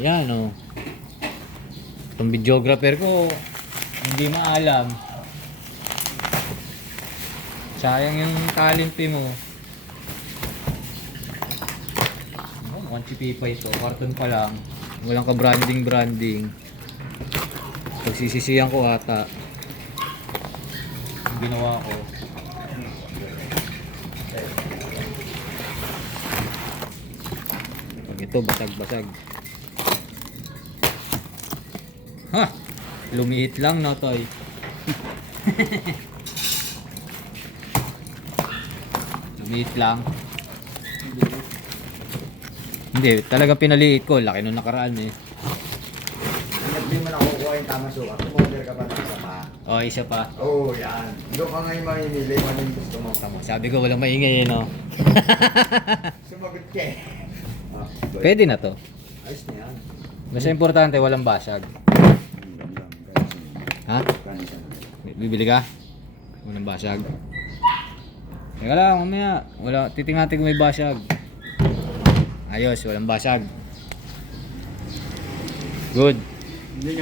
Ayan o. Itong videographer ko, hindi maalam. Sayang yung talimpi mo. Oh, mukhang chipipa ito. Karton pa lang. Walang ka-branding. Pagsisisiyan ko ata. Yung ginawa ko. Pag ito, basag-basag. Ha! Lumiit lang no, Toy. Lumiit lang. Hindi, talaga pinaliit ko. Laki nung nakaraan eh. Hindi mo nakukuha yung tamang sukat. Tumorder ka pa ng isa pa. Oh, isa pa. Oo, yan. Doon ka ngayon mamimili kung ano yung gusto mo. Tama, sabi ko walang maingay eh, no? Sumagot ka eh. Pwede na to. Ayos na yan. Basta importante, walang basag. Ha? Bibili ka? Walang basag. Teka lang, mamaya. Wala, titingnan kung may basag. Ayos, walang basag. Good.